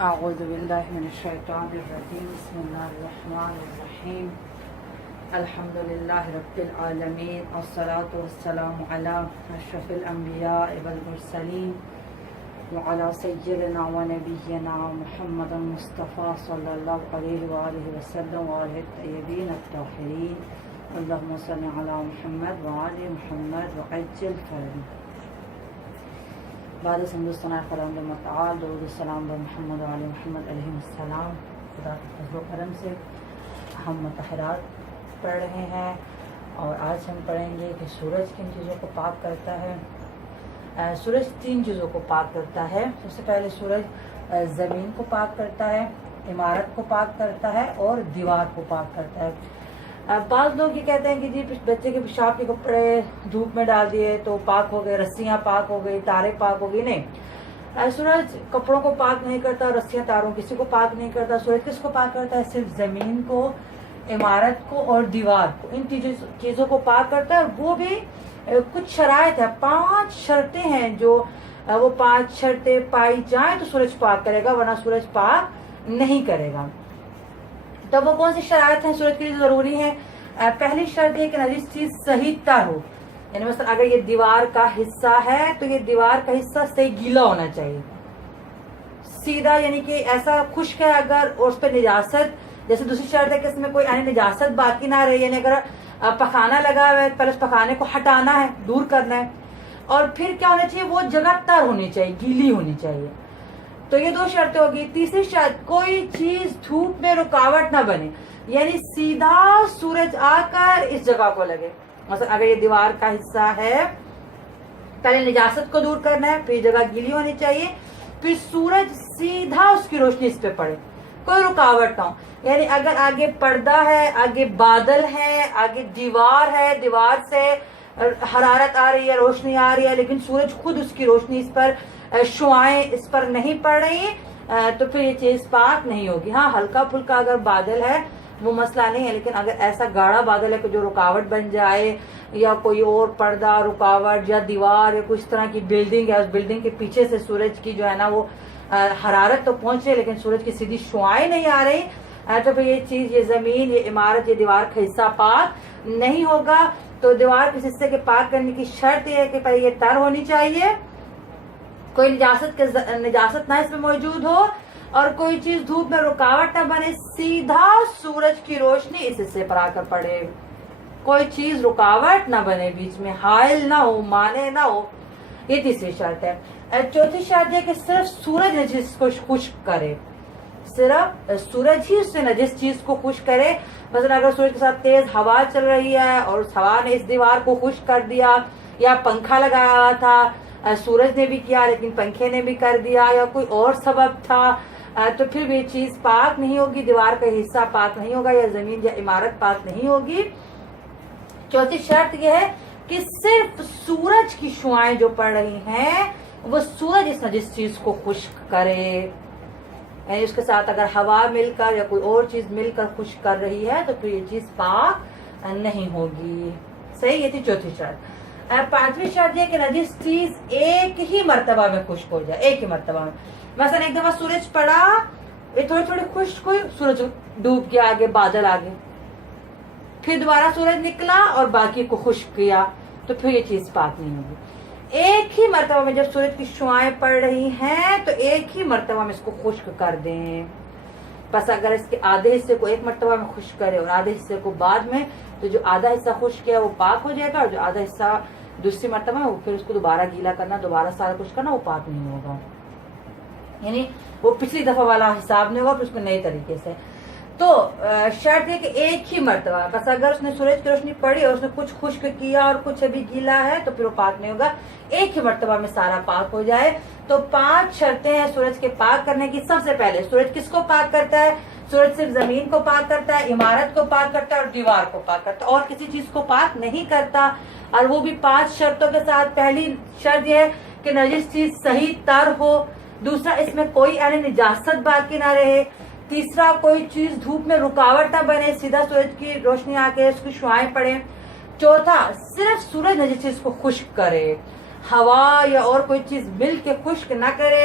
اعوذ باللہ من الشیطان الرجیم بسم اللہ الرحمن الرحیم الحمد للہ رب العالمین والصلاة والسلام علی اشرف الانبیاء والمرسلین وعلی سیدنا و نبینا محمد مصطفیٰ صلی اللہ علیہ وآلہ وسلم وآلہ الطیبین الطاہرین اللہم صل علی محمد وآل محمد وعجل فرج بعد ہندوستان خرام متعال درود السلام و محمد و علی محمد علیہ السلام. خدا کے فضل و کرم سے ہم مطہرات پڑھ رہے ہیں اور آج ہم پڑھیں گے کہ سورج کن چیزوں کو پاک کرتا ہے. سورج 3 چیزوں کو پاک کرتا ہے. سب سے پہلے سورج زمین کو پاک کرتا ہے، عمارت کو پاک کرتا ہے اور دیوار کو پاک کرتا ہے. بعض لوگ یہ کہتے ہیں کہ جی بچے کے پیشاب کے کپڑے دھوپ میں ڈال دیے تو پاک ہو گئے، رسیاں پاک ہو گئی، تارے پاک ہو گئی. نہیں، سورج کپڑوں کو پاک نہیں کرتا، رسیاں تاروں کسی کو پاک نہیں کرتا. سورج کس کو پاک کرتا ہے؟ صرف زمین کو، عمارت کو اور دیوار کو. ان چیزوں کو پاک کرتا ہے. وہ بھی کچھ شرائط ہے، 5 شرطیں ہیں جو وہ 5 شرطیں پائی جائیں تو سورج پاک کرے گا، ورنہ سورج پاک نہیں کرے گا. تو وہ کون سی شرائط ہیں سورج کے لیے ضروری ہیں؟ پہلی شرط ہے کہ نجس چیز صحیح تر ہو. یعنی مثلا اگر یہ دیوار کا حصہ ہے تو یہ دیوار کا حصہ صحیح گیلا ہونا چاہیے، سیدھا، یعنی کہ ایسا خشک ہے اگر اور اس پہ نجاست. جیسے دوسری شرط ہے کہ اس میں کوئی نجاست باقی نہ رہے. یعنی اگر پخانہ لگا ہوا ہے، پہلے اس پخانے کو ہٹانا ہے، دور کرنا ہے. اور پھر کیا ہونا چاہیے؟ وہ جگہ تر ہونی چاہیے، گیلی ہونی چاہیے. تو یہ 2 شرطیں ہوگی. تیسری شرط، کوئی چیز دھوپ میں رکاوٹ نہ بنے، یعنی سیدھا سورج آ کر اس جگہ کو لگے. مثلا اگر یہ دیوار کا حصہ ہے، پہلے نجاست کو دور کرنا ہے، پھر جگہ گیلی ہونی چاہیے، پھر سورج سیدھا اس کی روشنی اس پہ پڑے، کوئی رکاوٹ نہ ہو. یعنی اگر آگے پردہ ہے، آگے بادل ہے، آگے دیوار ہے، دیوار سے حرارت آ رہی ہے، روشنی آ رہی ہے، لیکن سورج خود اس کی روشنی اس پر، شعاعیں اس پر نہیں پڑ رہی، تو پھر یہ چیز پاک نہیں ہوگی. ہاں، ہلکا پھلکا اگر بادل ہے وہ مسئلہ نہیں ہے، لیکن اگر ایسا گاڑا بادل ہے کہ جو رکاوٹ بن جائے، یا کوئی اور پردہ رکاوٹ یا دیوار یا کچھ طرح کی بلڈنگ ہے، اس بلڈنگ کے پیچھے سے سورج کی جو ہے نا وہ حرارت تو پہنچ رہی لیکن سورج کی سیدھی شعاعیں نہیں آ رہی، تو پھر یہ چیز، یہ زمین، یہ عمارت، یہ دیوار کا حصہ پاک نہیں ہوگا. تو دیوار کے حصے کے پاک کرنے کی شرط یہ ہے کہ پہلے یہ تر ہونی چاہیے، کوئی نجاست نہ اس میں موجود ہو، اور کوئی چیز دھوپ میں رکاوٹ نہ بنے، سیدھا سورج کی روشنی اس حصے پر آ کر پڑے. کوئی چیز رکاوٹ نہ بنے، بیچ میں حائل نہ ہو، مانے نہ ہو. یہ تیسری شرط ہے. چوتھی شرط ہے کہ صرف سورج نجس کو خشک کرے، صرف سورج ہی اس سے نجس چیز کو خشک کرے. مثلا اگر سورج کے ساتھ تیز ہوا چل رہی ہے اور اس ہوا نے اس دیوار کو خشک کر دیا، یا پنکھا لگایا ہوا تھا، سورج نے بھی کیا لیکن پنکھے نے بھی کر دیا، یا کوئی اور سبب تھا، تو پھر بھی چیز پاک نہیں ہوگی، دیوار کا حصہ پاک نہیں ہوگا، یا زمین یا عمارت پاک نہیں ہوگی. چوتھی شرط یہ ہے کہ صرف سورج کی شعاعیں جو پڑ رہی ہیں وہ سورج اس نجس چیز کو خشک کرے. یعنی اس کے ساتھ اگر ہوا مل کر یا کوئی اور چیز مل کر خشک کر رہی ہے تو پھر یہ چیز پاک نہیں ہوگی. صحیح، یہ تھی چوتھی شرط. 5ویں شرط یہ کہ نجس چیز ایک ہی مرتبہ میں خشک ہو جائے، ایک ہی مرتبہ میں. مثلا ایک دفعہ سورج پڑا، یہ تھوڑی تھوڑی خشک ہوئی، سورج ڈوب گیا، آگے بادل آگے، پھر دوبارہ سورج نکلا اور باقی کو خشک کیا، تو پھر یہ چیز پاک نہیں ہوگی. ایک ہی مرتبہ میں جب سورج کی شعاعیں پڑ رہی ہیں تو ایک ہی مرتبہ میں اس کو خشک کر دیں. بس اگر اس کے آدھے حصے کو ایک مرتبہ میں خشک کرے اور آدھے حصے کو بعد میں، تو جو آدھا حصہ خشک ہے وہ پاک ہو جائے گا، اور جو آدھا حصہ دوسری مرتبہ میں، پھر اس کو دوبارہ گیلا کرنا، دوبارہ سارا کچھ کرنا، وہ پاک نہیں ہوگا. یعنی وہ پچھلی دفعہ والا حساب نہیں ہوگا، پھر اس کو نئے طریقے سے. تو شرط ہے کہ ایک ہی مرتبہ، بس اگر اس نے سورج کی روشنی پڑی اور اس نے کچھ خشک کیا اور کچھ ابھی گیلا ہے تو پھر وہ پاک نہیں ہوگا، ایک ہی مرتبہ میں سارا پاک ہو جائے. تو 5 شرطیں ہیں سورج کے پاک کرنے کی. سب سے پہلے سورج کس کو پاک کرتا ہے؟ سورج صرف زمین کو پاک کرتا ہے، عمارت کو پاک کرتا ہے اور دیوار کو پاک کرتا ہے، اور کسی چیز کو پاک نہیں کرتا. اور وہ بھی 5 شرطوں کے ساتھ. پہلی شرط یہ ہے کہ نجس چیز صحیح تر ہو. دوسرا، اس میں کوئی نجاست باقی نہ رہے. تیسرا، کوئی چیز دھوپ میں رکاوٹ نہ بنے، سیدھا سورج کی روشنی آ کے اس کی شعاعیں پڑے. چوتھا، صرف سورج نجس چیز کو خشک کرے، ہوا یا اور کوئی چیز مل کے خشک نہ کرے.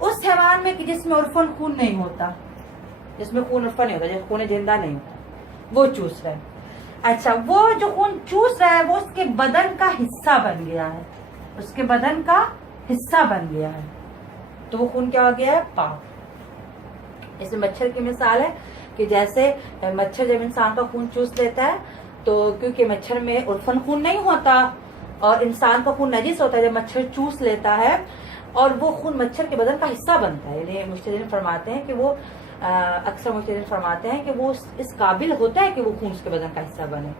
اس حیوان میں کہ جس میں عرفن خون نہیں ہوتا، جس میں خون عرفن نہیں ہوتا، جس خون زندہ نہیں ہوتا، وہ چوس رہا ہے. اچھا، وہ جو خون چوس رہا ہے وہ اس کے بدن کا حصہ بن گیا ہے، اس کے بدن کا حصہ بن گیا ہے، تو وہ خون کیا ہو گیا ہے؟ پاک. اس میں مچھر کی مثال ہے کہ جیسے مچھر جب انسان کا خون چوس لیتا ہے تو کیونکہ مچھر میں عرفن خون نہیں ہوتا اور انسان کا خون نجس ہوتا ہے، جب مچھر چوس لیتا ہے اور وہ خون مچھر کے بدن کا حصہ بنتا ہے. یعنی مجتہدین فرماتے ہیں کہ وہ اکثر مجتہدین فرماتے ہیں کہ وہ اس قابل ہوتا ہے کہ وہ خون اس کے بدن کا حصہ بنے.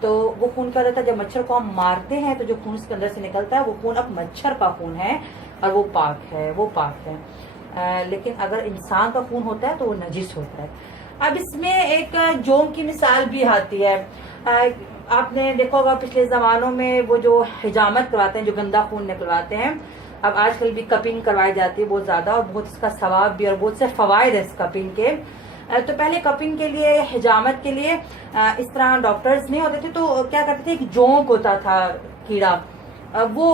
تو وہ خون کیا رہتا ہے؟ جب مچھر کو ہم مارتے ہیں تو جو خون اس کے اندر سے نکلتا ہے وہ خون اب مچھر کا خون ہے اور وہ پاک ہے، وہ پاک ہے. لیکن اگر انسان کا خون ہوتا ہے تو وہ نجس ہوتا ہے. اب اس میں ایک جوم کی مثال بھی آتی ہے. آپ نے دیکھا ہوگا پچھلے زمانوں میں وہ جو حجامت کرواتے ہیں، جو گندا خون نکلواتے ہیں، اب آج کل بھی کپنگ کروائی جاتی ہے بہت زیادہ، اور بہت اس کا ثواب بھی اور بہت سے فوائد ہیں اس کپنگ کے. تو پہلے کپنگ کے لیے، حجامت کے لیے اس طرح ڈاکٹرز نہیں ہوتے تھے، تو کیا کرتے تھے، ایک جونک ہوتا تھا کیڑا، وہ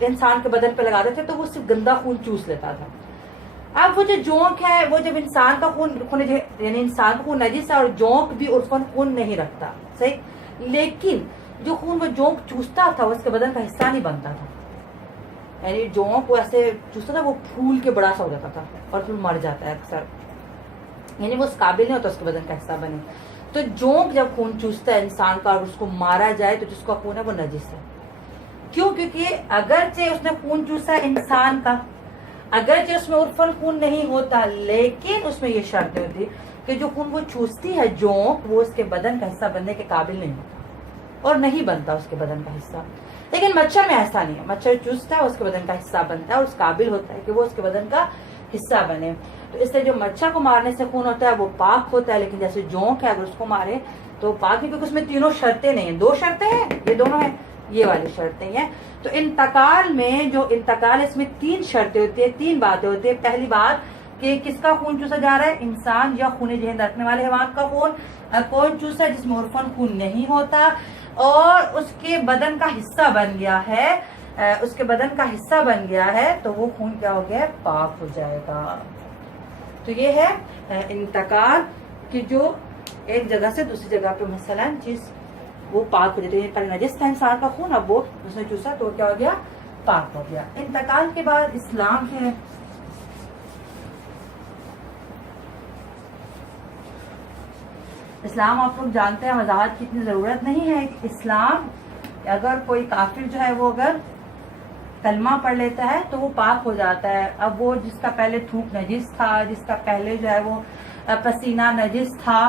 انسان کے بدن پہ لگاتے تھے تو وہ صرف گندا خون چوس لیتا تھا. اب وہ جو جونک ہے وہ جب انسان کا خون یعنی انسان کا خون نجس ہے اور جونک بھی عرفن خون نہیں رکھتا، صحیح، لیکن جو خون وہ جونک چوستا تھا وہ اس کے بدن کا حصہ نہیں بنتا تھا. یعنی جونک وہ ایسے چوستا تھا، وہ پھول کے بڑا سا ہو جاتا تھا اور پھر مر جاتا ہے اکثر، یعنی وہ اس قابل نہیں ہوتا اس کے بدن کا حصہ بنے. تو جونک جب خون چوستا ہے انسان کا اور اس کو مارا جائے تو جس کا خون ہے وہ نجس ہے. کیوں؟ کیونکہ اگرچہ اس نے خون چوسا ہے انسان کا، اگرچہ اس میں عرفن خون نہیں ہوتا، لیکن اس میں یہ شرط ہوتی کہ جو خون وہ چوستی ہے جونک، وہ اس کے بدن کا حصہ بننے کے قابل نہیں ہوتا اور نہیں بنتا اس کے بدن کا حصہ. لیکن مچھر میں ایسا نہیں ہے، مچھر چوستا ہے اس کے بدن کا حصہ بنتا ہے اور اس قابل ہوتا ہے کہ وہ اس کے بدن کا حصہ بنے. تو اس سے جو مچھر کو مارنے سے خون ہوتا ہے وہ پاک ہوتا ہے. لیکن جیسے جونک ہے اگر اس کو مارے تو پاک نہیں، کیونکہ اس میں تینوں شرطیں نہیں ہیں، دو شرطیں ہیں، یہ دونوں ہیں، یہ والی شرطیں ہیں. تو انتقال میں جو انتقال اس میں تین شرطیں ہوتی ہیں، تین باتیں ہوتی ہیں. پہلی بات کہ کس کا خون چوسا جا رہا ہے؟ انسان یا خون جہن رکھنے والے حیوان کا خون چوسا جس میں عرفن خون نہیں ہوتا اور اس کے بدن کا حصہ بن گیا ہے، اس کے بدن کا حصہ بن گیا ہے، تو وہ خون کیا ہو گیا؟ پاک ہو جائے گا. تو یہ ہے انتقال کہ جو ایک جگہ سے دوسری جگہ پہ مثلا چیز وہ پاک ہو جاتی ہے. پہلے نجس تھا انسان کا خون، اب وہ اس نے چوسا تو کیا ہو گیا؟ پاک ہو گیا. انتقال کے بعد اسلام ہے. اسلام آپ لوگ جانتے ہیں وضاحت کی اتنی ضرورت نہیں ہے. اسلام اگر کوئی کافر جو ہے وہ اگر کلمہ پڑھ لیتا ہے تو وہ پاک ہو جاتا ہے. اب وہ جس کا پہلے تھوک نجس تھا، جس کا پہلے جو ہے وہ پسینہ نجس تھا،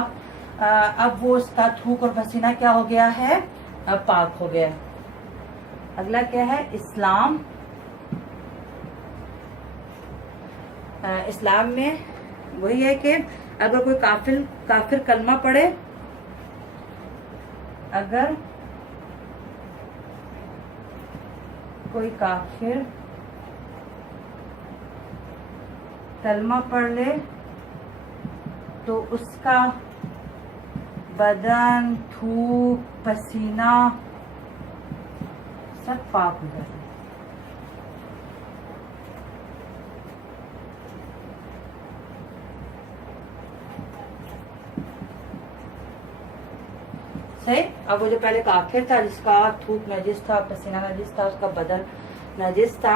اب وہ اس کا تھوک اور پسینہ کیا ہو گیا ہے؟ اب پاک ہو گیا. اگلا کیا ہے؟ اسلام. اسلام میں وہی ہے کہ اگر کوئی کافر کلمہ پڑھے، اگر کوئی کافر کلمہ پڑھ لے تو اس کا بدن، تھوک، پسینہ سب پاک ہو جاتا ہے. صحیح. اب وہ جو پہلے کافر تھا جس کا تھوک نجس تھا، پسینہ نجس تھا، اس کا بدن نجس تھا،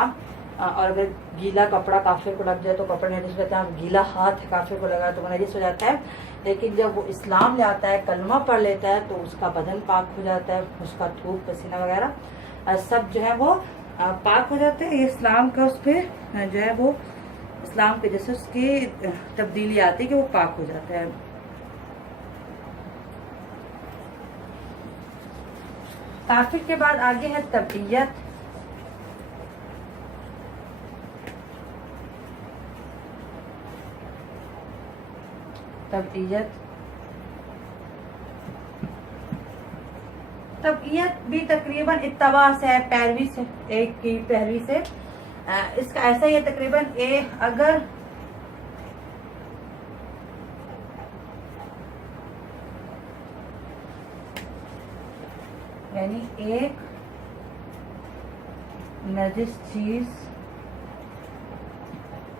اور اگر گیلا کپڑا کافر کو لگ جائے تو کپڑا نجس ہو جاتا ہے، گیلا ہاتھ کافر کو لگا تو وہ نجس ہو جاتا ہے. لیکن جب وہ اسلام لے آتا ہے، کلمہ پڑھ لیتا ہے، تو اس کا بدن پاک ہو جاتا ہے، اس کا تھوک، پسینہ وغیرہ سب جو ہے وہ پاک ہو جاتے ہیں. یہ اسلام کا اس پہ جو ہے وہ اسلام کے جیسے اس کی تبدیلی آتی ہے کہ وہ پاک ہو جاتا ہے. کافر کے بعد آگے ہے تبعیت. تبعیت بھی تقریباً اتباع سے ہے، پیروی سے، ایک کی پیروی سے. اس کا ایسا ہی ہے تقریباً اگر یعنی ایک نجس چیز